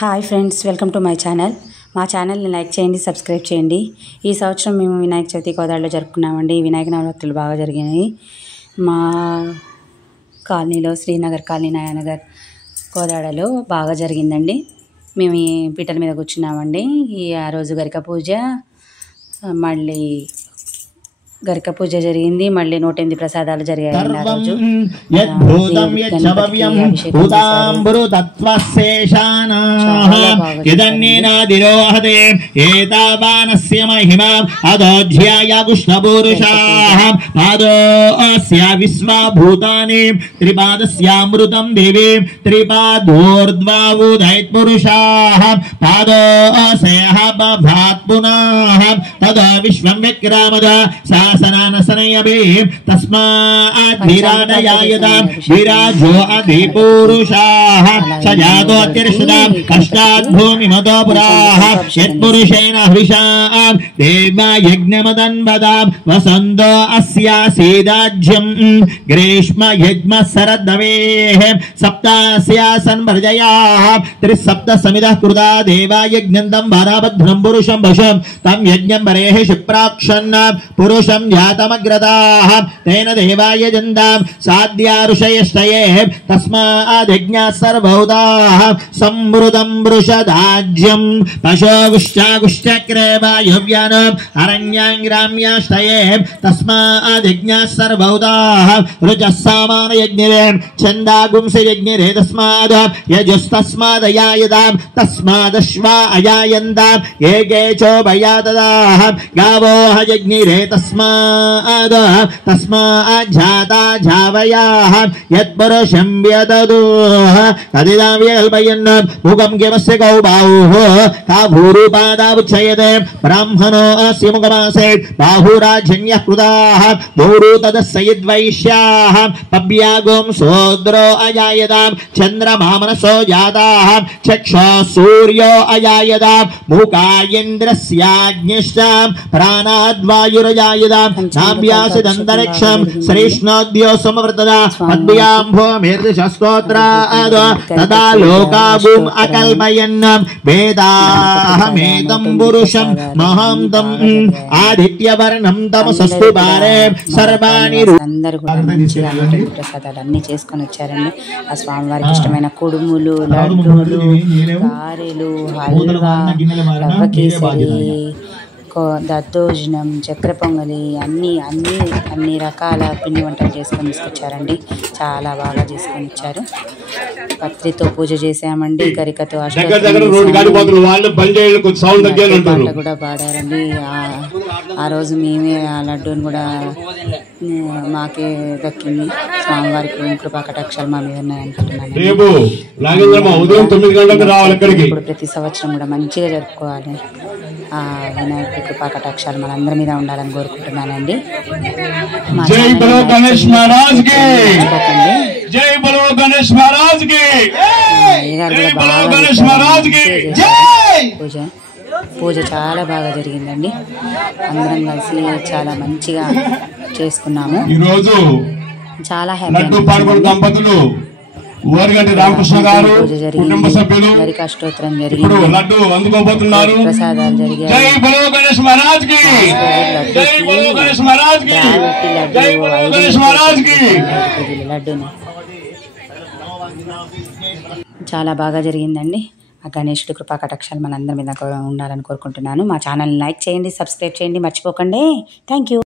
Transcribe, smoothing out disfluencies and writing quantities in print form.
Hi friends, welcome to my channel. మా ఛానల్ని like చేయండి, సబ్స్క్రైబ్ చేయండి. ఈ సంవత్సరం మేము వినాయక చవితి కోదాడలో జరుపుకున్నామండి. వినాయక నవరాత్రులు బాగా జరిగినాయి. మా కాలనీలో శ్రీనగర్ కాలనీ నయానగర్ కోదాడలో బాగా జరిగిందండి. మేము ఈ పీటల మీద కూర్చున్నామండి. ఆ రోజు గరిక పూజ, మళ్ళీ గరిక పూజ జరిగింది. మళ్ళీ 108 ప్రసాదాలు జరిగాయి. త్రిపాదస్యామృతం దేవి త్రిపాదోర్ధ్వూదైత్పురుషాః పాదోసేహ బభాత్ పునః తద విశ్వం విక్రమద శాసనానసనయభి తస్మాత్ వీరాడయాయదాం వీరాజో అధిపురుషాః సజాతో అత్యర్షదాం కష్టాత్ భూమిమతో పురాః యత్పురుషేణ హృషాం దేవయజ్ఞమదన్వదాం వసంతో అస్యాసీదాజ్యం గ్రీష్మ యజ్మ శరదవేః సప్తాస్యాసన్ ప్రజయాః త్రిసప్త సమిదః కృతా దేవయజ్ఞంతం వారాభద్రం పురుషం వశం తం యజ్ఞం వరేః శిప్రాక్షన్ పురుషం యాతమగ్రతాః తేన దేవాయ జందాం సాధ్యా ఋషయష్టయేః తస్మాదజ్ఞాః సర్వౌదాః సంవృతం వృషదాజ్యం పశోగుశ్చాగుశ్చక్రే వాయువ్యానం అరణ్యాంగ్రామ్యాష్టయేః తస్మాదజ్ఞాః సర్వౌదాః రుచః సామానయజ్ఞిరే ఛందాగుంసి యజ్ఞిరే తస్మాద్ యజస్తస్మాదయాయదాం తస్మాదశ్వా అయాయందాం ఏకేచో భయాతదాః గావో యజ్ఞిరే తస్మాద్ జాతా జావయాః యత్పురుషం వ్యదదూః తదిదావ్యల్పయన్ ముఖం కిమస్య కౌ బాహుః కా భూరూపాదావుచ్ఛయతే బ్రాహ్మణో అస్య ముఖమాసేత్ బాహురాజన్యః కృతాః భూరు తదస్య యద్వైశ్యాః పవ్యాగోం సోద్రో అజాయతాం చంద్రమా మనసో జాతాః చక్షో సూర్యో అజాయతాం మూకాయేంద్రస్యాగ్నిశ్చాం ప్రాణాద్వాయురజాయతాం నాభ్యాసిదంతరిక్షం శ్రీష్ణోద్యో సమవర్తదా పద్భ్యాంభోమీర్దిశస్తోత్రాద్ తదా లోకాభూం అకల్పయన్ వేదాహమేతం పురుషం మహాంతం ఆదిత్యవర్ణం తమసస్తు పారే సర్వాణి. అందరూ కూడా మంచిగా ప్రసాదాలు అన్నీ చేసుకొని వచ్చారండి. ఆ స్వామివారికి ఇష్టమైన కుడుములు, లడ్డూలు, గారెలు, హల్వా, రవ్వ కేసరి, దద్దోజనం, చక్కెర పొంగలి అన్ని రకాల పిండి వంటలు చేసుకొని తీసుకొచ్చారండి. చాలా బాగా చేసుకొని ఇచ్చారు. పత్రితో పూజ చేసామండి. గరికతో పాట కూడా పాడారండి. ఆ రోజు మేమే ఆ లడ్డూని కూడా మాకే దక్కింది. స్వామివారికి కృపా కటాక్షాలు మా మీద ఉన్నాయనుకుంటున్నాను. ఇప్పుడు ప్రతి సంవత్సరం కూడా మంచిగా జరుపుకోవాలి. ఆ వినాయకుడి కృపా కటాక్షాలు మనందరి మీద ఉండాలని కోరుకుంటున్నానండి. పూజ చాలా బాగా జరిగిందండి. అందరం కలిసి చాలా మంచిగా చేసుకున్నాము. చాలా హ్యాపీ దంపతులు ఓరిగంటి రామకృష్ణ గారు కుటుంబ సభ్యులు అష్టోత్తరం జరిగింది. లడ్డు అందుకోబోతున్నారు. ప్రసాదాలు జరిగాయి. జై బలో గణేష్ మహారాజ్ కి, జై బలో గణేష్ మహారాజ్ కి, జై బలో గణేష్ మహారాజ్ కి. లడ్డూని చాలా బాగా జరిగిందండి. ఆ గణేశుడి కృపా కటాక్షాలు మనందరి మీద ఉండాలని కోరుకుంటున్నాను. మా ఛానల్ని లైక్ చేయండి, సబ్స్క్రైబ్ చేయండి, మర్చిపోకండి. Thank you.